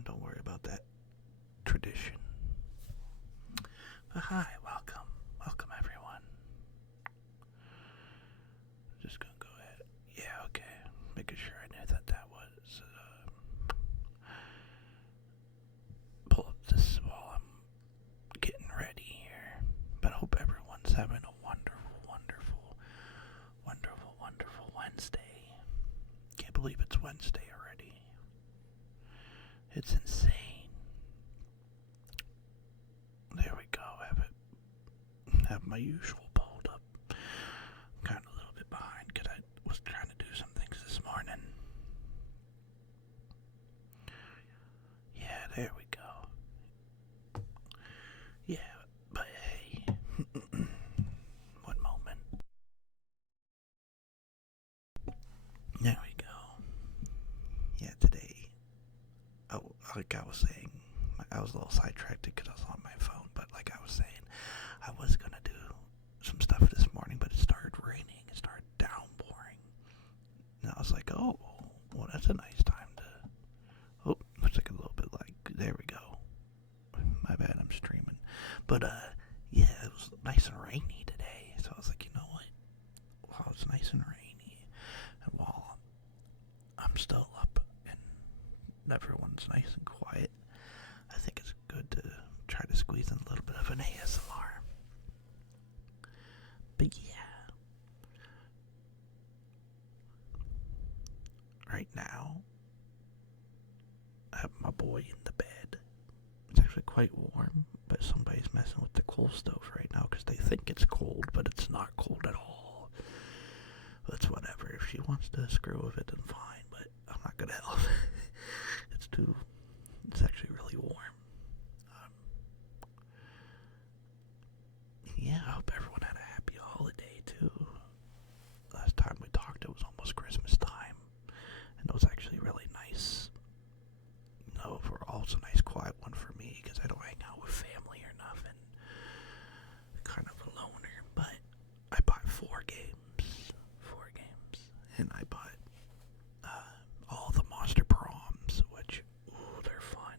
fine. Don't worry about that tradition. But hi, welcome. Welcome, everyone. Just gonna go ahead. Yeah, okay. Making sure I knew that was. Pull up this while I'm getting ready here. But I hope everyone's having a wonderful Wednesday. Can't believe it's Wednesday already. It's insane. There we go. Have my usual pulled up. I'm kind of a little bit behind because I was trying to do some things this morning. Yeah, there we go. Yeah, but hey, one moment. There we go. Yeah, today, like I was saying, I was a little sidetracked because I was on my phone, but like I was saying, I was going to do some stuff this morning, but it started raining, it started downpouring, and I was like, oh, well, that's a nice time to, looks like a little bit like, there we go, my bad, I'm streaming, but, yeah, it was nice and rainy today, so I was like, you know what, while it's nice and rainy, and while I'm still up, and everyone's nice and quiet, I think it's good to try to squeeze in a little bit of an ASMR. But yeah, right now, I have my boy in the bed. It's actually quite warm, but somebody's messing with the cool stove right now because they think it's cold, but it's not cold at all. But it's whatever. If she wants to screw with it, then fine, but I'm not gonna help. It's actually really warm. Yeah, I hope everyone had a happy holiday too. Last time we talked, it was almost Christmas time, and it was actually really nice. Overall, it's a nice quiet one for me because I don't hang out with family or nothing. Kind of a loner, but I bought 4 games, and I bought all the Monster Proms, which they're fun.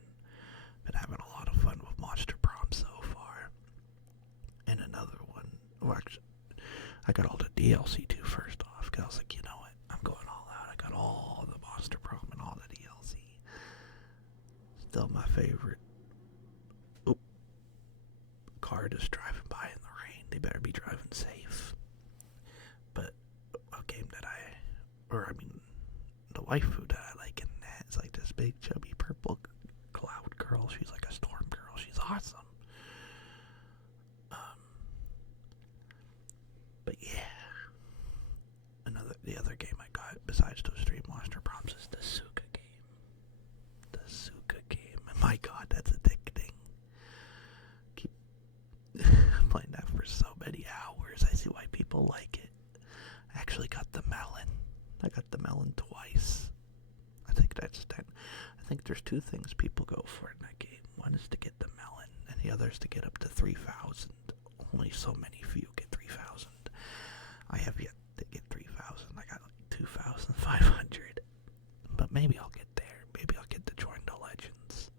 Been having a lot of fun with Monster Proms so far. And another one, well, actually, I got all the DLC too first off, because I was like, you know what, I'm going all out. I got all the Monster Prom and all the DLC. Still my favorite. Oop. Car just driving by in the rain. They better be driving safe. But a game that the waifu that I like in that is like this big chubby purple cloud girl. She's like a storm girl. She's awesome. But yeah, the other game I got besides those 3 Monster Proms is the Suka game. The Suka game. My God, that's addicting. Keep playing that for so many hours. I see why people like it. I actually got the melon. I got the melon twice. I think that's 10. I think there's 2 things people go for in that game. One is to get the melon, and the other is to get up to 3,000. Only so many few get 3,000. I have yet to get 3,000. I got like 2,500. But maybe I'll get there. Maybe I'll get to join the Legends.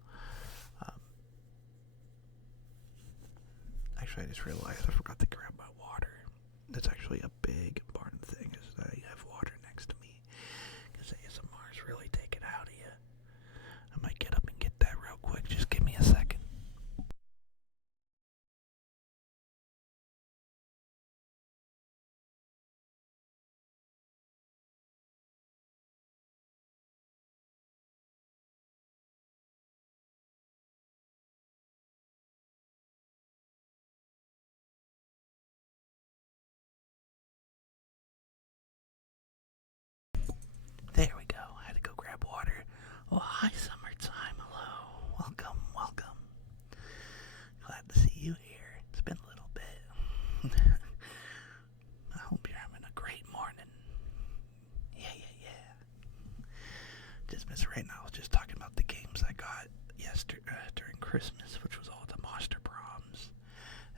Actually, I just realized I forgot to grab my water. That's actually a big important thing, is that I have water next to me. Because ASMR is really taking out of you. I might get up and get that real quick. Just give me a second. There we go. I had to go grab water. Oh, hi, summertime. Hello. Welcome. Glad to see you here. It's been a little bit. I hope you're having a great morning. Yeah. Just miss right now. I was just talking about the games I got yesterday during Christmas, which was all the Monster Proms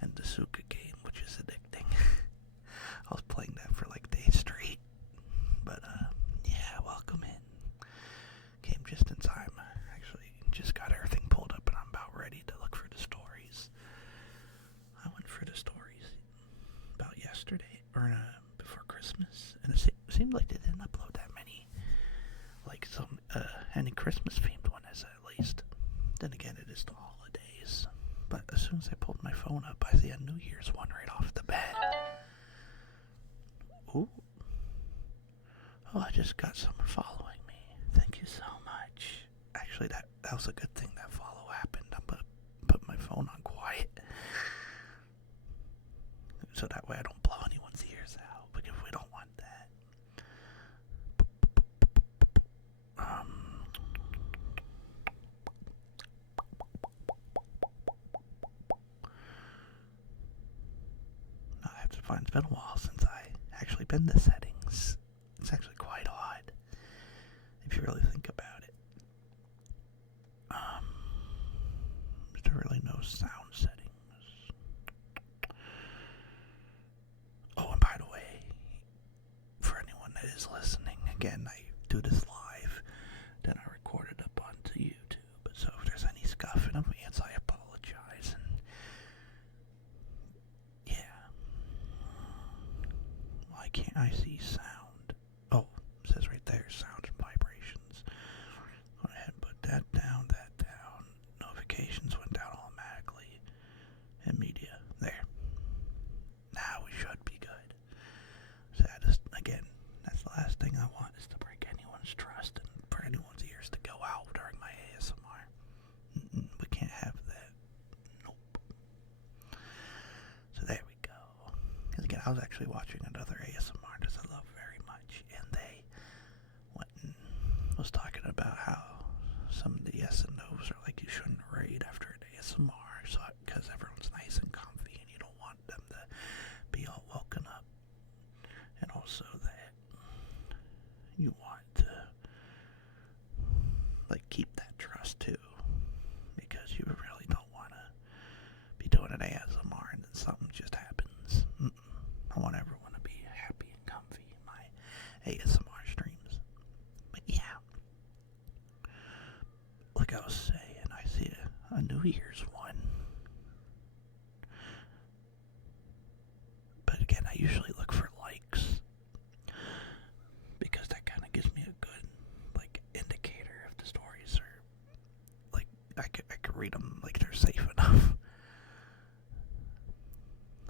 and the Suka game, which is addicting. I was playing that for like days straight. But yeah, welcome in. Came just in time. Actually, just got Christmas, and it seemed like they didn't upload that many, like any Christmas themed one as at least. Then again, it is the holidays. But as soon as I pulled my phone up, I see a New Year's one right off the bat. Ooh. Oh, I just got someone following me. Thank you so much. Actually, that was a good thing that follow happened. I'm gonna put my phone on quiet, so that way I don't blow anyone's ears out, because we don't want that. Now I have to find, it's been a while since I actually been to settings. It's actually quite odd, if you really think about it. There really no sound settings. Oh, and by the way, for anyone that is listening, again, I do this live, then I record it up onto YouTube. So if there's any scuff in advance, I apologize. And yeah, why can't I see sound? Oh, it says right there, sound and vibrations. Go ahead and put that down, Notifications went down automatically. And media, there. Now we should be good. So again, that's the last thing I want, is to break anyone's trust and for anyone's ears to go out during my ASMR. We can't have that. Nope. So there we go. Because again, I was actually watching another ASMR artist I love very much, and they went and was talking about how some of the yes and no's are like, you shouldn't raid after an ASMR, so because everyone's nice and comfy and you don't want them to be all woken up, and also that you want to like keep that trust too, because you really don't want to be doing an ASMR and then something just happens. I want everyone to be happy and comfy in my ASMR streams. But yeah, like I was saying, I see a New Year's one. But again, I usually look for likes, because that kind of gives me a good, like, indicator if the stories are, like, I could read them like they're safe enough.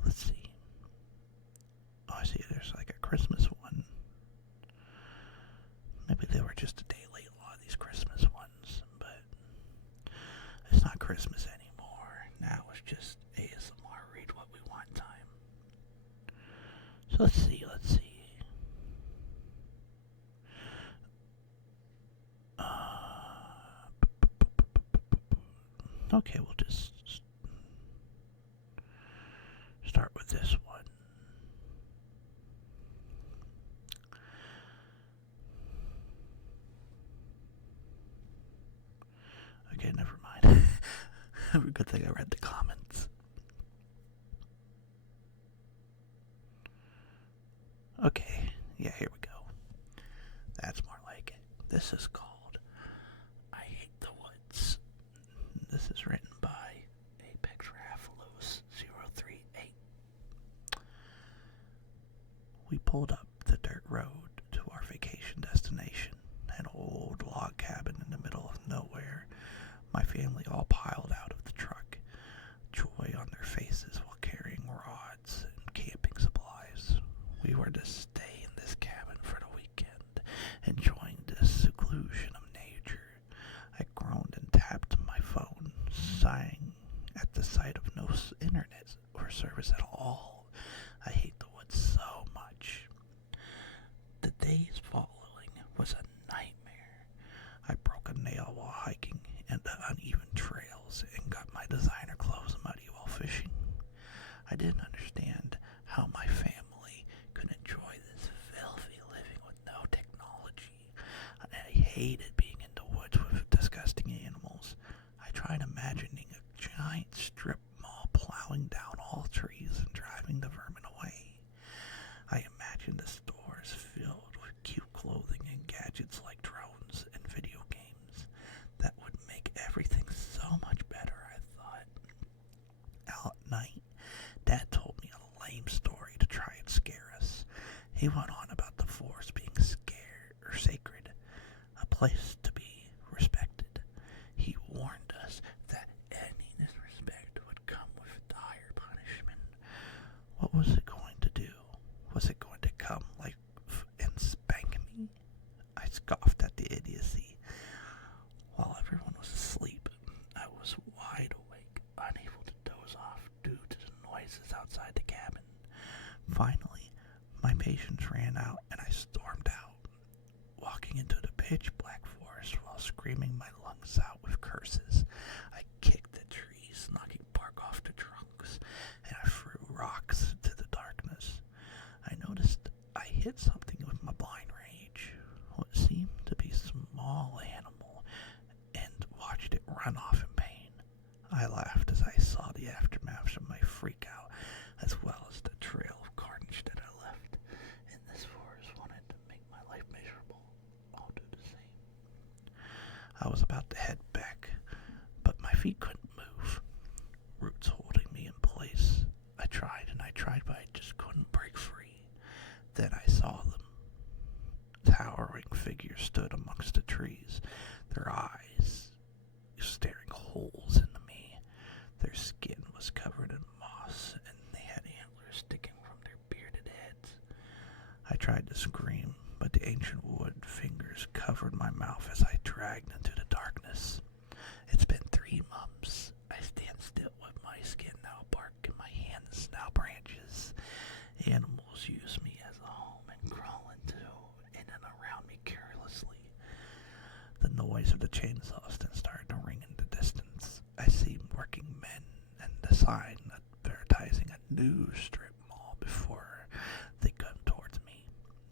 Let's see. Oh, I see there's like a Christmas one. Maybe they were just a day late, a lot of these Christmas ones, but it's not Christmas anymore. Now it's just ASMR, read what we want time. So let's see. Okay, we'll just start with this one. Okay, never mind. Good thing I read the comments. Okay, yeah, here we go. That's more like it. This is called I Hate the Woods. This is written by Apex Rafalos 038. We pulled up the dirt road to our vacation destination, an old log cabin in the middle of nowhere. My family all piled out of the truck, joy on their faces while carrying rods and camping supplies. We were to stay in this cabin for the weekend, enjoying the seclusion of nature. I groaned and tapped my phone, sighing at the sight of no internet or service at all. I hate the woods so much. The days following was a nightmare. I broke a nail while hiking in the uneven trails and got my designer clothes muddy while fishing. I didn't understand how my family could enjoy this filthy living with no technology. I hated being in the woods with disgusting animals. I tried imagining a giant strip mall plowing down all trees and driving the vermin away. I imagined the stores filled with cute clothing and gadgets like drones and video games. That would make everything so much better, I thought. Out at night, Dad told me a lame story to try and scare us. He He went on about the forest being scared or sacred, a place to be respected. He warned us that any disrespect would come with dire punishment. What was it going to do? Was it going to come and spank me? I scoffed at the idiocy. While everyone was asleep, I was wide awake, unable to doze off due to the noises outside the cabin. Finally, my patience ran out and I stormed out, walking into the pitch-black forest while screaming my lungs out with curses. I kicked the trees, knocking bark off the trunks, and I threw rocks into the darkness. I noticed I hit something with my blind rage, what seemed to be a small animal, and watched it run off in pain. I laughed as I saw the aftermath of my freak-out, as well as the trail of carnage that I left. And this forest wanted to make my life miserable. I'll do the same. I was about to head back, but my feet couldn't move, roots holding me in place. I tried and I tried, but I just couldn't break free. Then I saw them. Towering figures stood amongst the trees, their eyes staring holes into me. Their skin was covered in moss, and they had antlers sticking from their bearded heads. I tried to scream, but the ancient wood fingers covered my mouth as I dragged into the darkness. It's been 3 months. I stand still with my skin now bark and my hands now branches. Animals use me as a home and crawl into in and around me carelessly. The noise of the chainsaws then started to ring in the distance. I see working men and the sign advertising a new strip mall before they come towards me.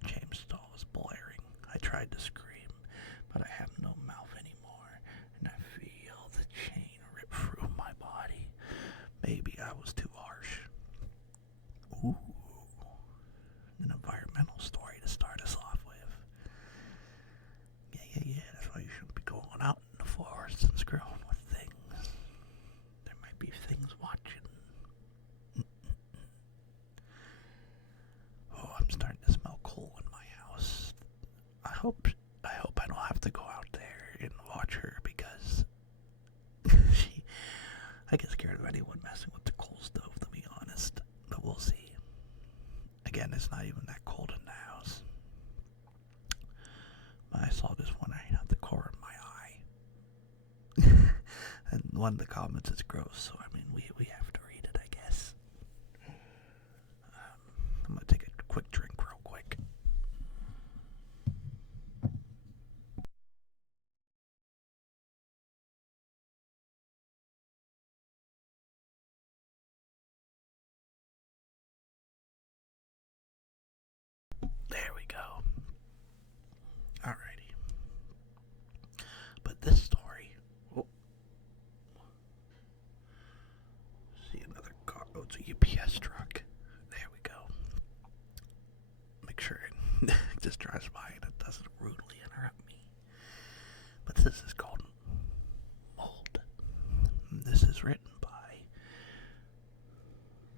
Chainsaw was blaring. I tried to scream, but I have no mouth anymore, and I feel the chain rip through my body. Maybe I was too harsh. Ooh, an environmental story to start us off with. Yeah, that's why you shouldn't be going out in the forest and screwing with things. There might be things watching. Oh, I'm starting to smell coal in my house. I hope I don't have to go out there and watch her because I get scared of anyone messing with the coal stove, to be honest. But we'll see. Again, it's not even that cold in the house. I saw this one right out the corner of my eye. And one of the comments is gross, so I mean, we have to read it, I guess. I'm gonna take a quick drink real quick. There we go. Alrighty. But this story. Oh. See another car. Oh, it's a UPS truck. There we go. Make sure it just drives by and it doesn't rudely interrupt me. But this is called Mold. This is written by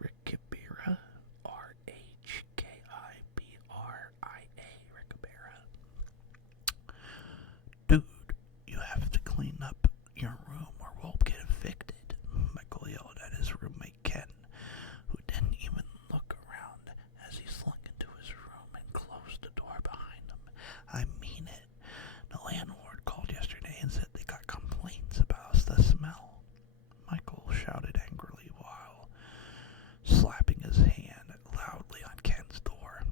Ricabira, Rhkibria, Ricabera. Dude, you have to clean up your room or we'll get evicted, Michael yelled at his roommate Ken, who didn't even look around as he slunk into his room and closed the door behind him. I mean it. The landlord called yesterday and said they got complaints about the smell. Michael shouted angrily while slapping his hand loudly on Ken's door.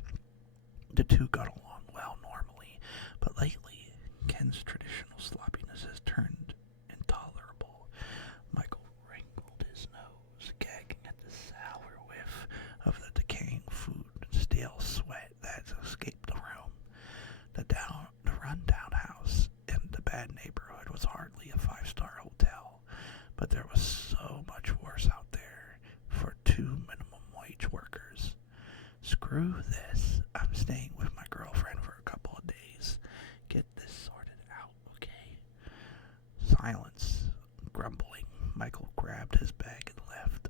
The two got along well normally, but lately Ken's traditional sloppiness has turned intolerable. Michael wrinkled his nose, gagging at the sour whiff of the decaying food and stale sweat that had escaped the room. The rundown house in the bad neighborhood was hardly a 5-star hotel, but there was so much worse out there for 2 minimum wage workers. Screw this. I'm staying with my girlfriend for a couple of days. Get this sorted out, okay? Silence. Grumbling. Michael grabbed his bag and left.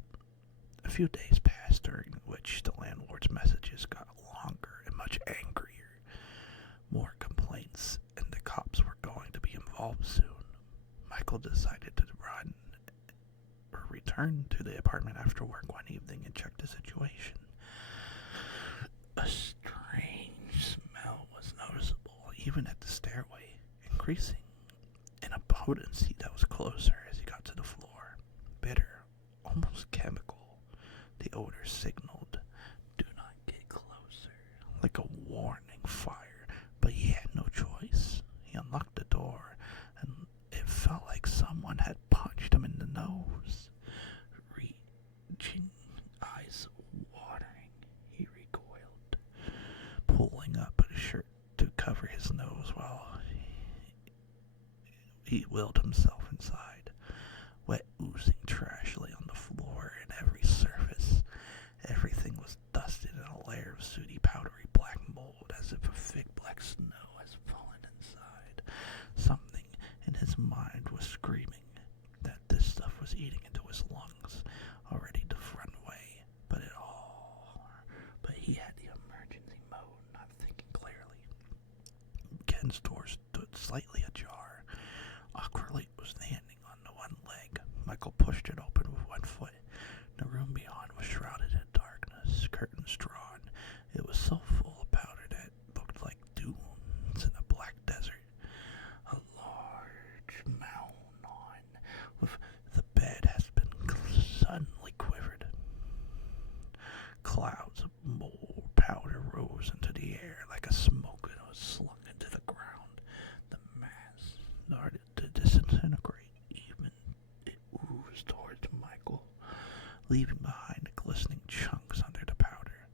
A few days passed, during which the landlord's messages got longer and much Michael decided to return to the apartment after work one evening and check the situation. A strange smell was noticeable, even at the stairway, increasing in a potency that was closer as he got to the floor. Bitter, almost chemical, the odor signaled, "Do not get closer," like a warning fire, but he had no choice. He unlocked the door, and it felt like someone had punched him in the nose. Reaching, eyes watering, he recoiled, pulling up his shirt to cover his nose while he willed himself inside. Wet, oozing trash lay on the floor and every surface. Everything was dusted in a layer of sooty, powdery black mold, as if a thick black snow has fallen inside. Something in his mind was screaming that this stuff was eating into his lungs, already to run away. But he had the emergency mode, not thinking clearly. Ken's door stood slightly ajar. Awkwardly, it was standing on the one leg. Michael pushed it open with one foot. The room beyond was shrouded in darkness, curtains drawn. It was so full of powder that it looked like dunes in a black desert. A large mound with the bed has been suddenly quivered. Clouds of mold powder rose into the air like a smoke and was slung into the ground. The mass started to disintegrate. Even it oozed towards Michael, leaving behind the glistening chunks under the powder.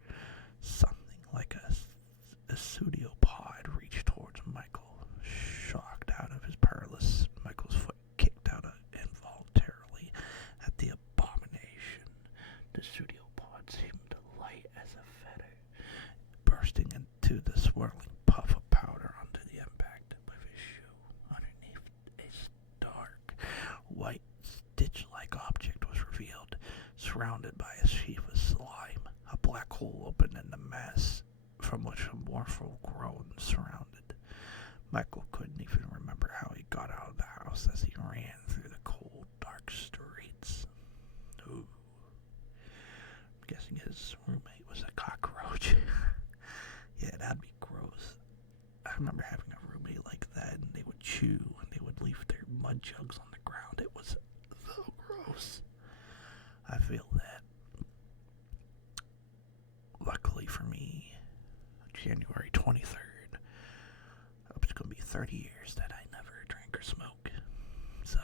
Something like a pseudopod reached towards Michael. Shocked out of his paralysis, Michael's foot kicked out involuntarily at the abomination. The pseudopod seemed light as a feather, bursting into the swirling puff of powder onto the impact of his shoe. Underneath, a stark, white, stitch-like object was revealed, surrounded by a sheaf of slime. A black hole opened in the mass, from which a mortal groan surrounded. Michael couldn't even remember how he got out of the house as he ran through the cold, dark streets. Ooh. I'm guessing his roommate was a cockroach. Yeah, that'd be gross. I remember having a roommate like that, and they would chew, and they would leave their mud jugs on the ground. It was so gross. I feel that. Luckily for me, January 23rd, it's going to be 30 years that I never drank or smoke. So,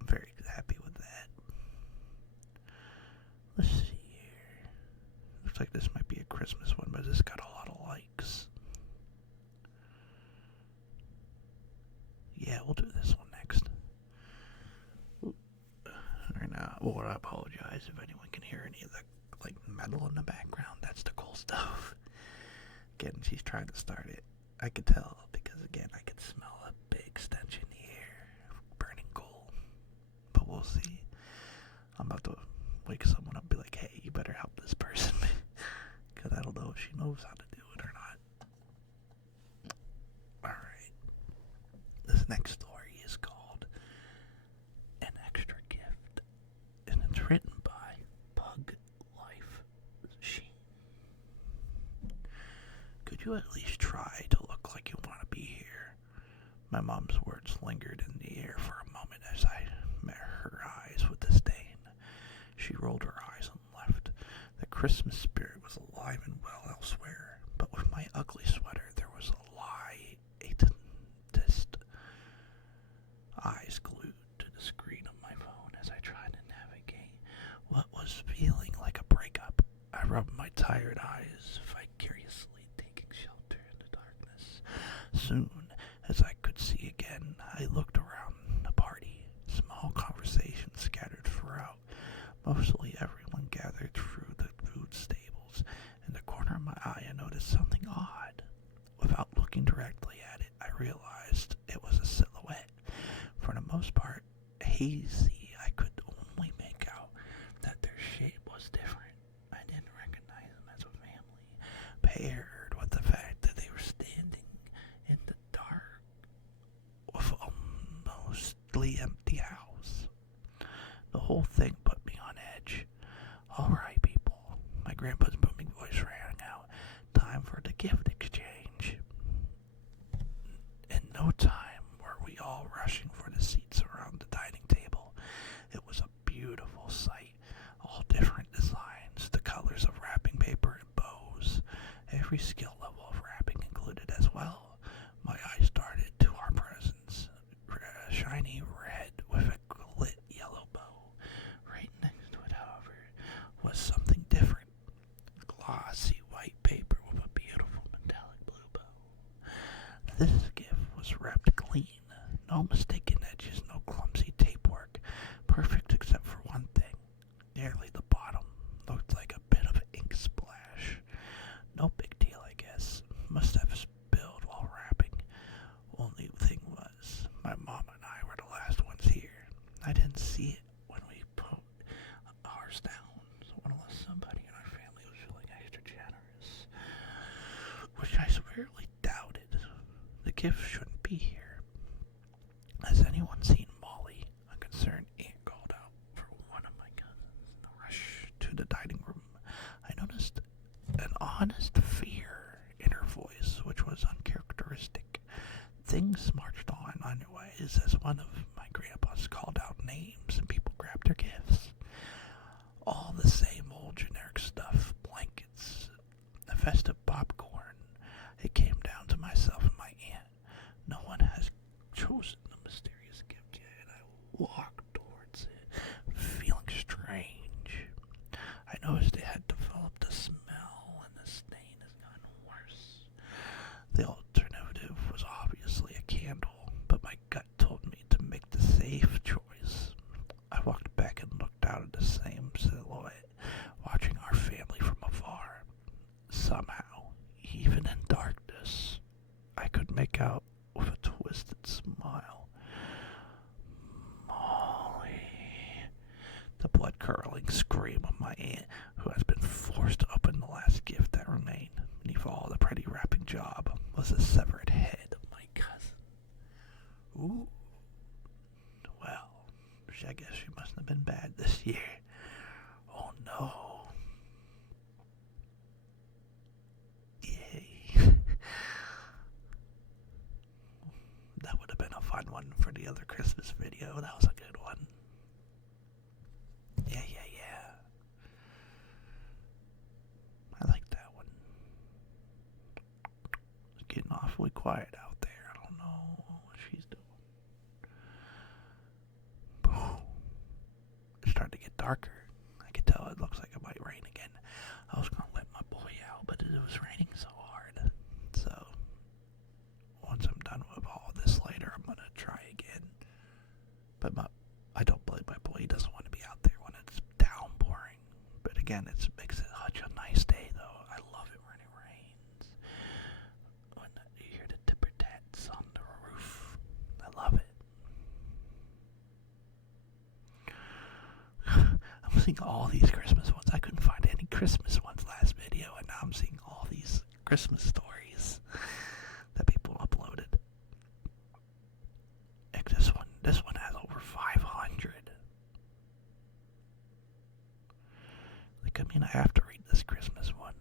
I'm very happy with that. Let's see here. Looks like this might be a Christmas one, but this got a lot of likes. Yeah, we'll do this one next. Right now, well, I apologize if anyone can hear any of the metal in the background. That's the cool stuff. Again, she's trying to start it. I could tell because again I could smell a big stench in the air, burning coal. But we'll see. I'm about to wake someone up and be like, "Hey, you better help this person," because I don't know if she knows how to do it or not. All right. This next story is called "An Extra Gift," and it's written by Pug Life Sheen. Could you at least try to look like you want to be here? My mom's words lingered in the air for a moment as I met her eyes with disdain. She rolled her eyes and left. The Christmas spirit was alive and well elsewhere, but with my ugly sweater there was a lie, a dentist. Eyes glued to the screen of my phone as I tried to navigate what was feeling like a breakup. I rubbed my tired eyes vicariously, taking shelter in the darkness. Soon as I could see again, I looked around the party. Small conversations scattered throughout. Mostly everyone gathered through the food stables. In the corner of my eye, I noticed something odd. Without looking directly at it, I realized it was a silhouette. For the most part, hazy, I could only make out that their shape was different. I didn't recognize them as a family, paired with the fact that they were standing in the dark with a mostly empty whole thing put me on edge. Alright, people. My grandpa's booming voice rang out. Time for the gift exchange. In no time were we all rushing for the seats around the dining table. It was a beautiful sight. All different designs, the colors of wrapping paper and bows. Every skill level of wrapping included as well. My eyes darted to our presents. A shiny red with a lit yellow bow. Right next to it, however, was something different. Glossy white paper with a beautiful metallic blue bow. This gift was wrapped clean. No mistaken edges, no clumsy tape work. Perfect except for one thing. Nearly the bottom looked like a bit of ink splash. No big deal, I guess. Must have spilled while wrapping. Only thing was, my mom and I were the last ones here. I didn't see it when we put ours down, unless somebody in our family was feeling extra generous, which I severely doubted. The gift shouldn't be here. Has anyone seen Molly? A concerned aunt called out for one of my cousins in the rush to the dining room. I noticed an honest fear in her voice, which was uncharacteristic. Things marched on anyways as one of my grandpas called out names and people grabbed their gifts. All the same old generic stuff, blankets, the festive popcorn. It came down to myself and my aunt. No one has chosen the mysterious gift yet, and I walked towards it, feeling strange. I noticed it had developed a smell, and the stain has gotten worse. The alternative was obviously a candle, but my gut told me to make the safe choice. I walked back and looked out at the same silhouette, watching our family from afar. Somehow, even in darkness, I could make out with a twisted smile. Molly. The blood-curdling scream of my aunt, who has been forced to open the last gift that remained beneath all the pretty wrapping job, was the severed head of my cousin. Ooh. Well, I guess she mustn't have been bad this year. Oh no. Yay. That would have been a fun one for the other Christmas video. That was a good one. Yeah. I like that one. It's getting awfully quiet out there. I don't know what she's doing. It's starting to get darker. I can tell it looks like it might rain again. I was going to let my boy out, but it was raining so hard. So, once I'm done with all this later, I'm going to try again. But I don't blame my boy. He doesn't want to be out there when it's downpouring. But again, it makes it such a nice day, though. I love it when it rains. When you hear the tipper-tats on the roof. I love it. I'm seeing all these Christmas ones. I couldn't find any Christmas ones last video, and now I'm seeing all these Christmas stories that people uploaded. Like this one has over 500. Like, I mean, I have to read this Christmas one.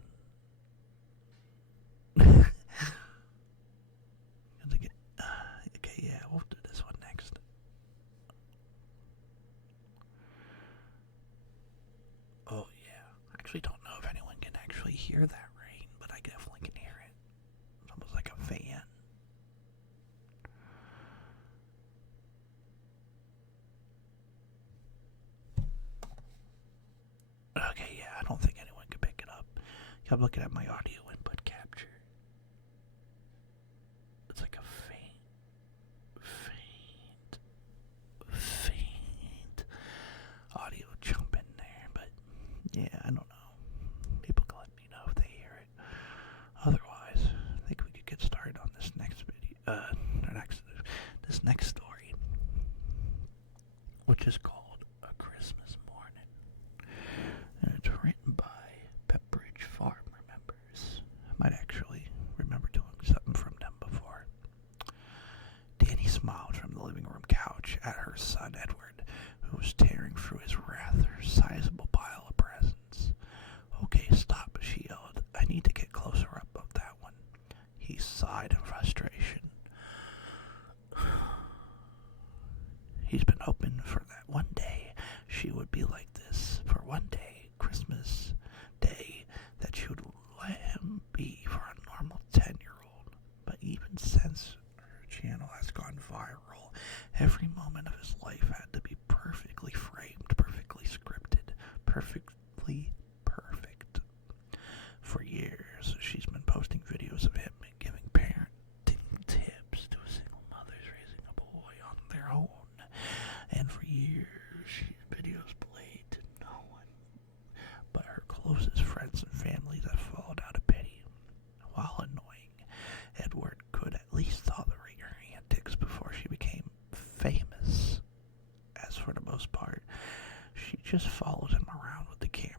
Okay, yeah, we'll do this one next. Oh yeah, I actually don't know if anyone can actually hear that rain, but I definitely can hear it. It's almost like a fan. Okay, yeah, I don't think anyone can pick it up. I'm looking at my audio input capture. It's like a faint audio jump in there, but yeah, I don't know. People can let me know if they hear it. Otherwise, I think we could get started on this next video. This next story, which is called A Christmas Morning, and it's written by Pepperidge Farm Remembers. I might actually remember doing something from them before. Danny smiled from the living room couch at her son Edward, who was tearing through his sighed in frustration. He's been hoping for that one day she would be like this, for one day, Christmas Day, that she would let him be for a normal 10-year-old. But even since her channel has gone viral, every moment of his life had to be perfectly framed, perfectly scripted, perfectly perfect. For years, she's been posting videos of him and giving parenting tips to single mothers raising a boy on their own. And for years, videos played to no one but her closest friends and family that followed out of pity. While annoying, Edward could at least tolerate her antics before she became famous. As for the most part, she just followed him around with the camera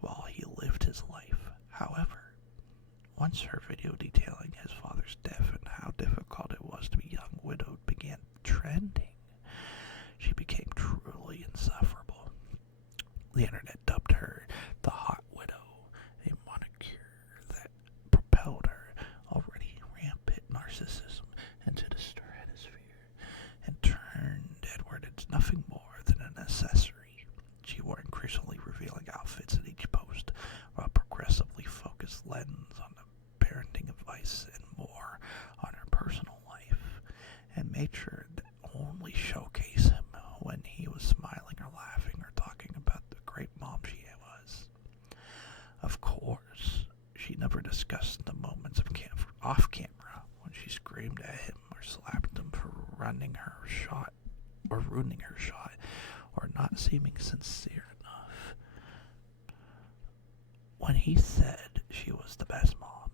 while he lived his life. However, once her video detailing his father's death and how difficult it was to be young widowed began trending, she became truly insufferable. The internet dubbed her the Hot Widow, a moniker that propelled her already rampant narcissism into the stratosphere and turned Edward into nothing more than an accessory. She wore increasingly revealing outfits in each post, while progressively focused lens on the parenting advice and more on her personal life, and made sure to only showcase him when he was smiling or laughing or talking about the great mom she was. Of course, she never discussed the moments of off camera when she screamed at him or slapped him for ruining her shot, or not seeming sincere enough. When he said she was the best mom,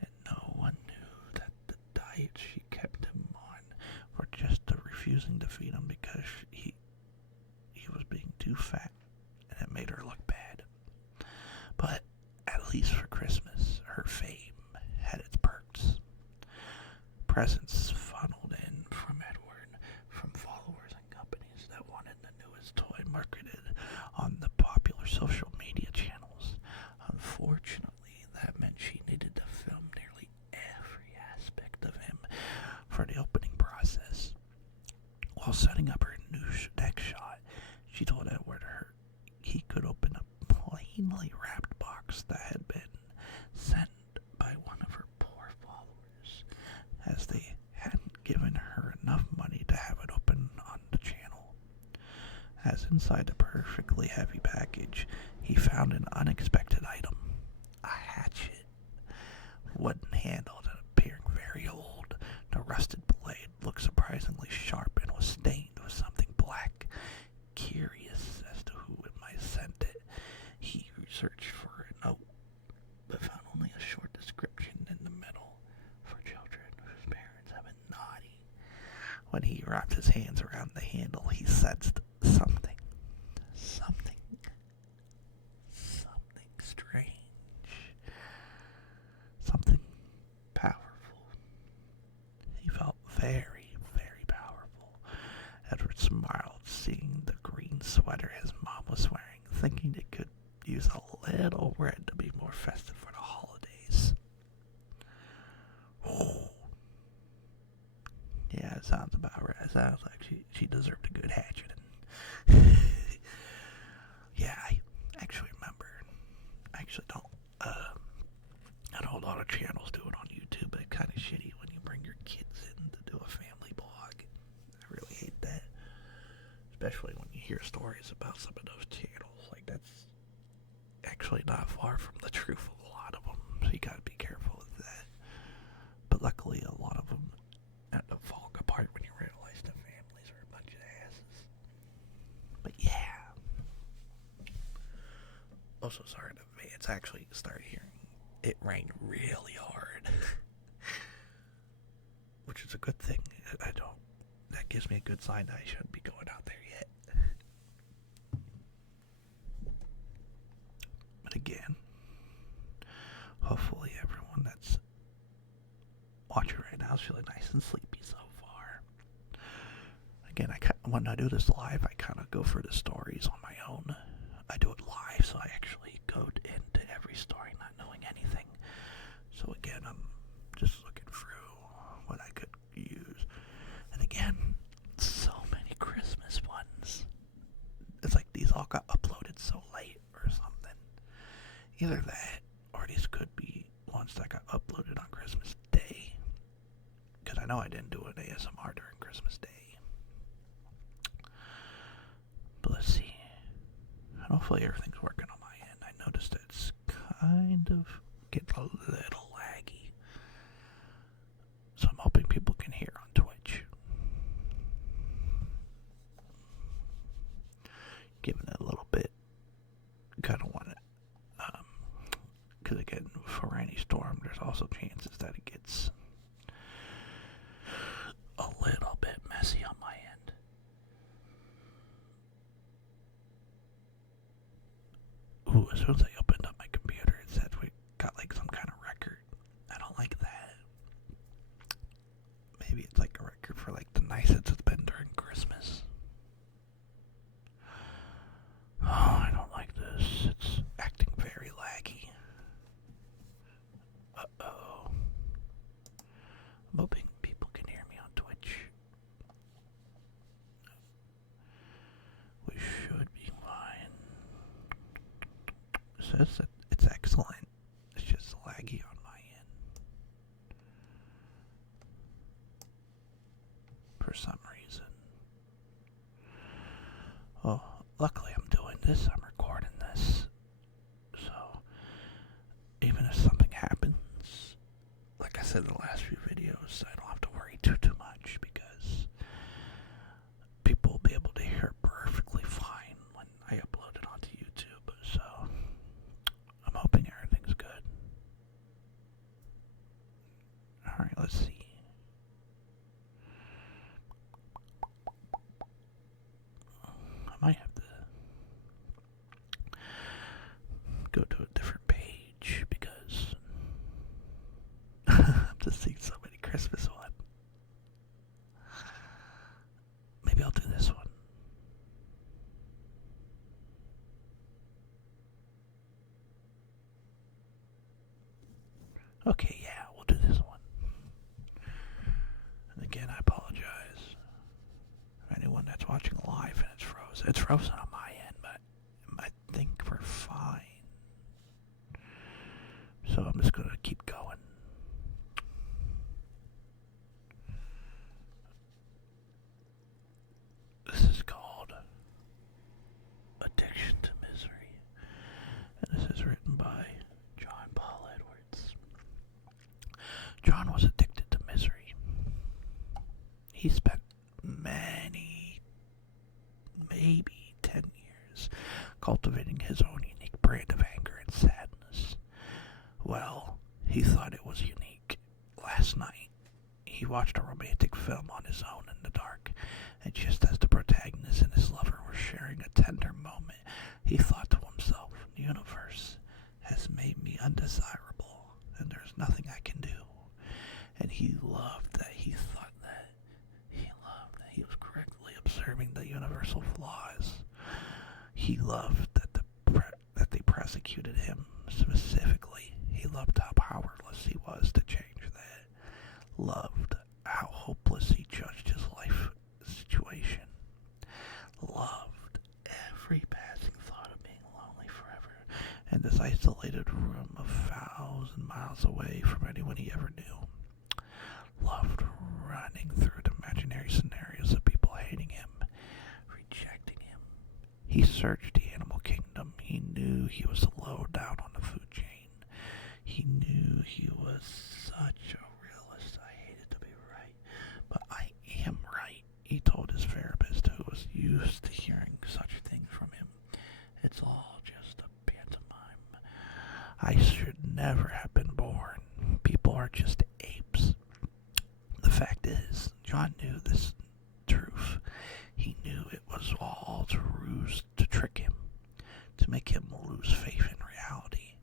and no one knew that the diet she kept him on were just refusing to feed him because he was being too fat, and it made her look bad. But at least for Christmas, her fame had its perks. Presents funneled in from Edward, from followers and companies that wanted the newest toy marketed on the popular social media channels. Unfortunately, that meant she needed to film nearly every aspect of him for the opening process. While setting up her new next shot, she told Edward he could open a plainly wrapped box that had been sent by one of her poor followers, as they hadn't given her enough money to have it open on the channel. As inside the perfectly heavy package, he found an unexpected item, a hatchet. Wooden handled and appearing very old, the rusted blade looked surprisingly sharp and was stained with something black. Curious as to who it might have sent it, he searched for a note, but found only a short description in the middle: for children whose parents have been naughty. When he wrapped his hands around the handle, he sensed something strange, something powerful. He felt very, very powerful. Edward smiled, seeing the green sweater his mom was wearing, thinking it could use a little red to be more festive for the holidays. Oh. Yeah, it sounds about right. It sounds like she deserved a good hatchet. Yeah, I actually remember. I actually don't. I know a lot of channels do it on YouTube, but it's kind of shitty when you bring your kids in to do a family blog. I really hate that. Especially when you hear stories about some of those channels. Like, that's actually not far from the truth of a lot of them. So you gotta be careful with that. But luckily, a lot of them end up falling apart when you realize the families are a bunch of asses. But yeah. Also, sorry in advance. I actually started hearing it rain really hard. Which is a good thing. That gives me a good sign that I shouldn't be going out there yet. But again, hopefully everyone that's watching right now is feeling nice and sleepy so far. Again, when I do this live, I kind of go for the stories on my own. I do it live, so I actually go into every story not knowing anything. So again, I'm just looking Either that, or these could be ones that got uploaded on Christmas Day. Because I know I didn't do an ASMR during Christmas Day. But let's see. Hopefully everything's working on my end. I noticed it's kind of getting a little laggy. So I'm hoping people can hear on Twitch. Giving it a little bit. Kind of want it. Because again, for any storm, there's also chances that it gets a little bit messy on my end. Ooh, as soon as I opened up my computer, it said we got like some kind of record. I don't like that. Maybe it's like a record for like the nicest it's been during Christmas. Oh, I don't like this. It's acting very laggy. Uh-oh. I'm hoping people can hear me on Twitch. We should be fine. It says that it's excellent. It's just laggy on my end. For some reason. Oh, luckily I'm doing this. I'm recording this. So, even if something happens, like I said in the last few videos, I don't have to worry too much because people will be able to hear perfectly fine when I upload it onto YouTube. So, I'm hoping everything's good. Alright, let's see. I might have to go to a different page because I'm just seeing so many Christmas ones. Maybe I'll do this one. Okay, yeah, we'll do this one. And again, I apologize for anyone that's watching live and it's frozen. It's frozen on my end, but I think we're fine. So I'm just gonna keep going. This is called Addiction to Misery. And this is written by John Paul Edwards. John was addicted to misery. He spent maybe 10 years cultivating his own unique brand of anger and sadness. Well, he thought it was unique. Last night, he watched a romantic film on his own in the dark, and just as the protagonist and his lover were sharing a tender moment, he thought to himself, the universe has made me undesirable, and there's nothing I can do. And he loved that he thought that. He loved that he was correctly observing the universal flaws. He loved that they persecuted him specifically. He loved how powerless he was to change that. Loved how hopeless he judged his life situation. Loved every passing thought of being lonely forever in this isolated room a 1,000 miles away from anyone he ever knew. Loved running through the imaginary scenarios of people hating him, rejecting him. He searched the animal kingdom. He knew he was low down on the food chain. He knew he was such a realist. I hated to be right, but I am right, he told his therapist, who was used to hearing such things from him. It's all just a pantomime. I should never have been born. People are just apes. The fact is, John knew this truth. He knew it was all a ruse to trick him, to make him lose faith in reality.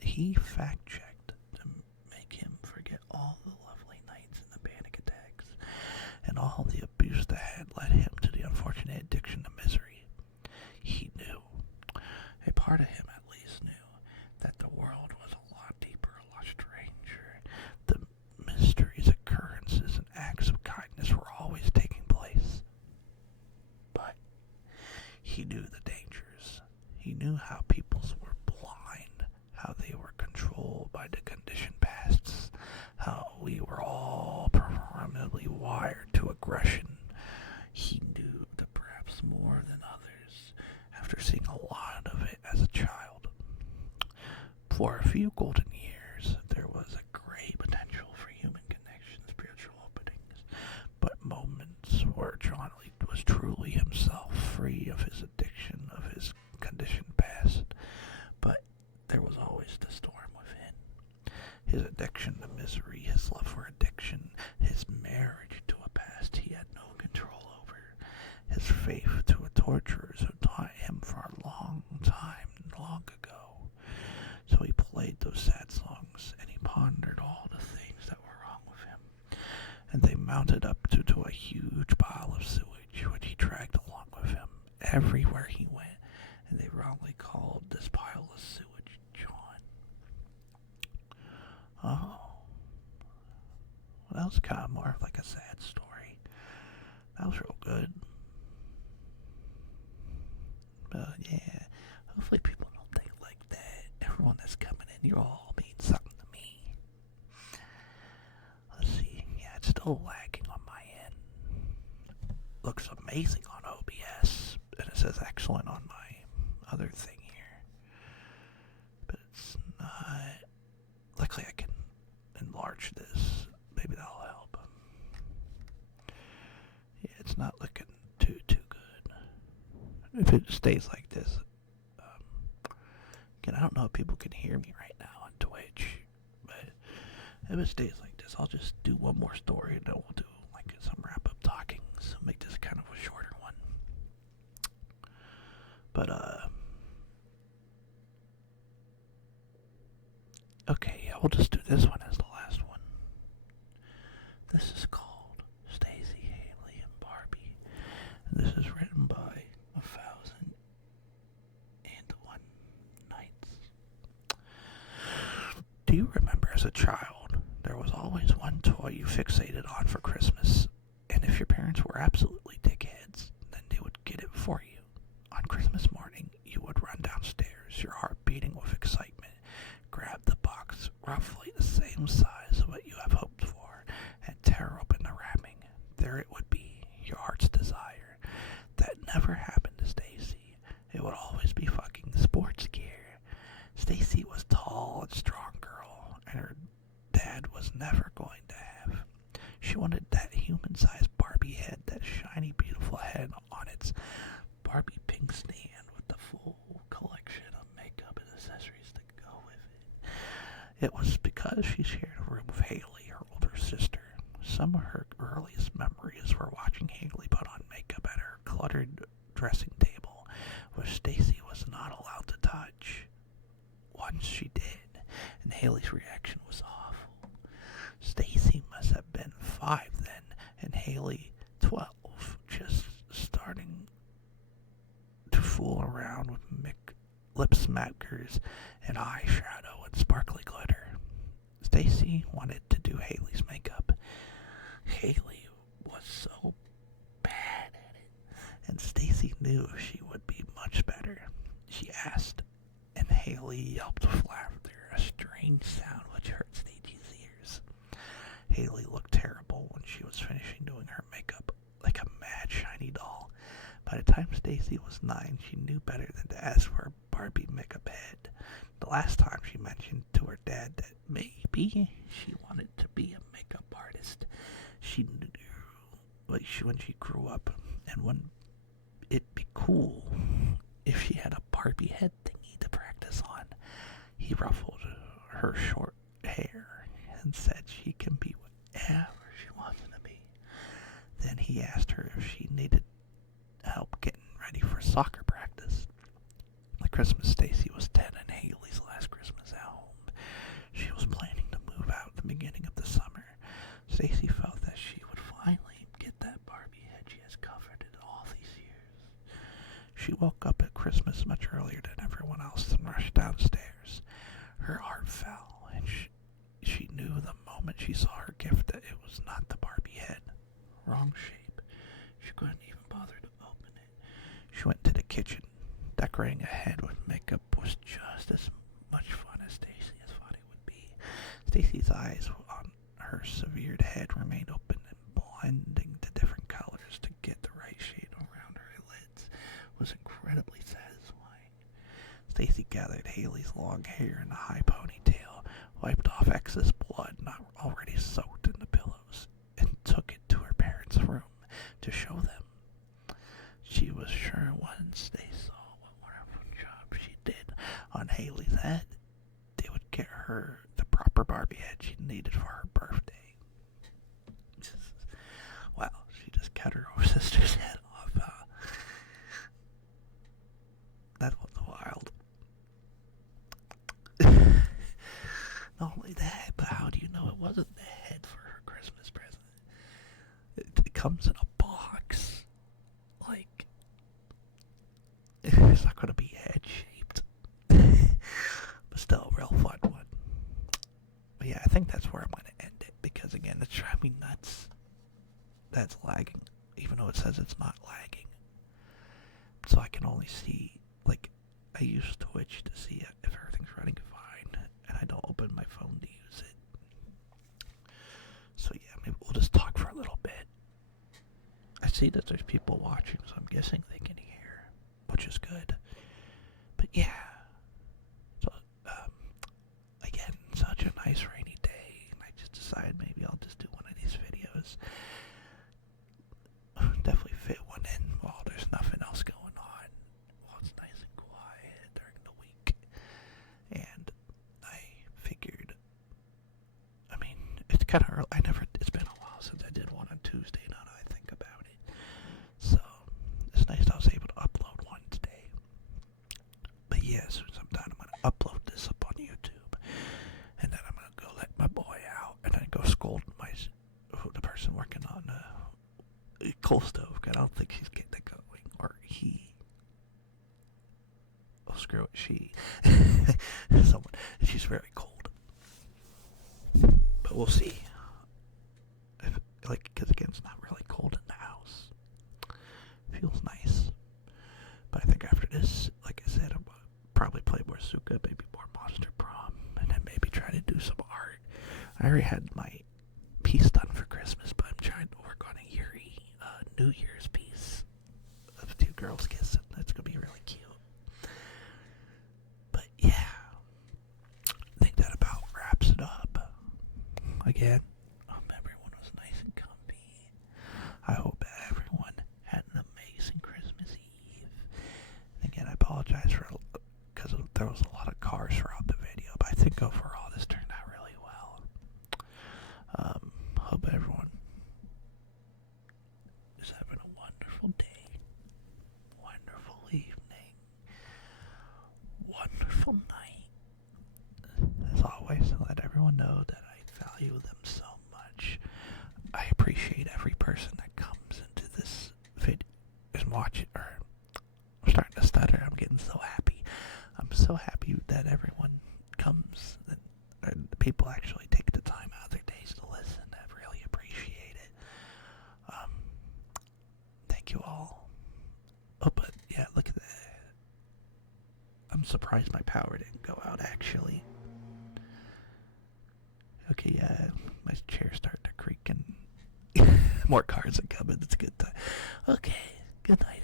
He fact-checked to make him forget all the lovely nights and the panic attacks, and all the abuse that had led him to the unfortunate addiction to misery. He knew, a part of him at least knew, that the world was a lot deeper, a lot stranger. The mysteries, occurrences, and acts of kindness were always taking place. But he knew the dangers. He knew how people were blind wired to aggression. He knew the perhaps more than others after seeing a lot of it as a child. For a few golden years, there was a great potential for human connection, spiritual openings, but moments where John Lee was truly himself, free of his addiction, of his conditioned past. But there was always the storm within. His addiction to misery, his love for addiction, his marriage to a past he had no control over, his faith to a torturers who taught him for a long time, long ago. So he played those sad songs, and he pondered all the things that were wrong with him. And they mounted up to a huge pile of sewage, which he dragged along with him everywhere he went. And they wrongly called this pile of sewage John. Oh. Well, that was kind of more of like a sad story. That was real good. But yeah, hopefully people don't think like that. Everyone that's coming in, you all mean something to me. Let's see. Yeah, it's still lagging on my end. Looks amazing on OBS, and it says excellent on my other thing here. But it's not. Luckily, I can enlarge this. Maybe that'll help. Yeah, it's not looking too good. If it stays like this, again, I don't know if people can hear me right now on Twitch, but if it stays like this, I'll just do one more story and then we'll do like some wrap-up talking. So make this kind of a shorter one. But okay, yeah, we'll just do this one as the last one. This is called Stacey, Haley, and Barbie. And this is written by 1001 Nights. Do you remember as a child, there was always one toy you fixated on for Christmas, and if your parents were absolutely dickheads, then they would get it for you. On Christmas morning, you would run downstairs, your heart beating with excitement, grab the box roughly the same size of what you have hoped for, and tear open the wrapping. There it would be, your heart's desire. That never happened to Stacey. It would always be fucking sports gear. Stacey was tall and strong girl, and her dad was never going to have. She wanted that human-sized Barbie head, that shiny, beautiful head on its Barbie pink stand with the full collection of makeup and accessories to go with it. It was because she shared a room with Haley, her older sister. Some of her earliest memories were watching Haley put on makeup at her cluttered dressing table, which Stacey was not allowed to touch. Once she did, and Haley's reaction was awful. Stacey must have been 5 then, and Haley 12, just starting to fool around with lip smackers and eyeshadow and sparkly glitter. Stacey wanted to do Haley's makeup. Haley was so bad at it, and Stacey knew she would be much better. She asked, and Haley yelped with laughter, a strange sound which hurt Stacey's ears. Haley looked terrible when she was finishing doing her makeup, like a mad shiny doll. By the time Stacey was 9, she knew better than to ask for a Barbie makeup head. The last time she mentioned to her dad that maybe she wanted to be a makeup artist, she knew when she grew up, and wouldn't it be cool if she had a Barbie head thingy to practice on? He ruffled her short hair and said she can be whatever she wants to be. Then he asked her if she needed help getting ready for soccer practice. The Christmas Stacey was 10 and Haley's last Christmas at home. She was planning to move out at the beginning of the summer. Stacey felt that she would finally get that Barbie head she has coveted all these years. She woke up at Christmas much earlier than everyone else and rushed downstairs. Her heart fell, and she knew the moment she saw her gift that it was not the Barbie head. Wrong shape. She couldn't even bother to open it. She went to the kitchen. Decorating a head with makeup was just as much fun as Stacey thought it would be. Stacey's eyes on her severed head remained open and blending the different colors to get the right shade around her eyelids was incredibly satisfying. Stacy gathered Haley's long hair in a high ponytail, wiped off excess blood not already soaked in the pillows, and took it to her parents' room to show them. She was sure once they saw what wonderful job she did on Haley's head, they would get her the proper Barbie head she needed for her birthday. Wow, she just cut her own sister's head off. That was wild. Not only that, but how do you know it wasn't the head for her Christmas present? It comes in a box. Like, it's not going to be head shaped. But still, a real fun one. But yeah, I think that's where I'm going to end it. Because again, it's driving me nuts. That's lagging. Even though it says it's not lagging. So I can only see, like, I use Twitch to see if everything's running fine. And I don't open my phone to use it. So yeah, maybe we'll just talk for a little bit. I see that there's people watching, so I'm guessing they can hear, which is good. But yeah, so again, such a nice rainy day, and I just decided maybe I'll just do one of these videos. Definitely fit one in while there's nothing else going on, while it's nice and quiet during the week. And I figured, I mean, it's kind of early. It's been a while since I did one on Tuesday, now that I think about it. So, it's nice that I was able to upload one today. But yeah, as soon as I'm done, I'm going to upload this up on YouTube. And then I'm going to go let my boy out, and then go scold the person working on the coal stove. I don't think she's getting it going. Or he. Oh, screw it, she. Someone. She's very cold. But we'll see. Because again, it's not really cold in the house. Feels nice. But I think after this, like I said, I'm going to probably play more Suka, maybe more Monster Prom, and then maybe try to do some art. I already had my piece done for Christmas, but I'm trying to work on a Yuri New Year's piece of two girls kissing. That's going to be really cute. But yeah, I think that about wraps it up. Again, everyone was nice and comfy. I hope everyone had an amazing Christmas Eve. And again, I apologize because there was a lot of cars throughout the video, but I think overall this turned out really well. Hope everyone is having a wonderful day, wonderful evening, wonderful night. As always, let everyone know that I value them so much. I appreciate every person that comes into this video and watch it. Or I'm starting to stutter. I'm getting so happy. I'm so happy that everyone comes and people actually take the time out of their days to listen. I really appreciate it. Thank you all. Oh, but yeah, look at that. I'm surprised my power didn't go out actually. Okay, yeah, my chair started to creak and more cars are coming. It's a good time. Okay, good night,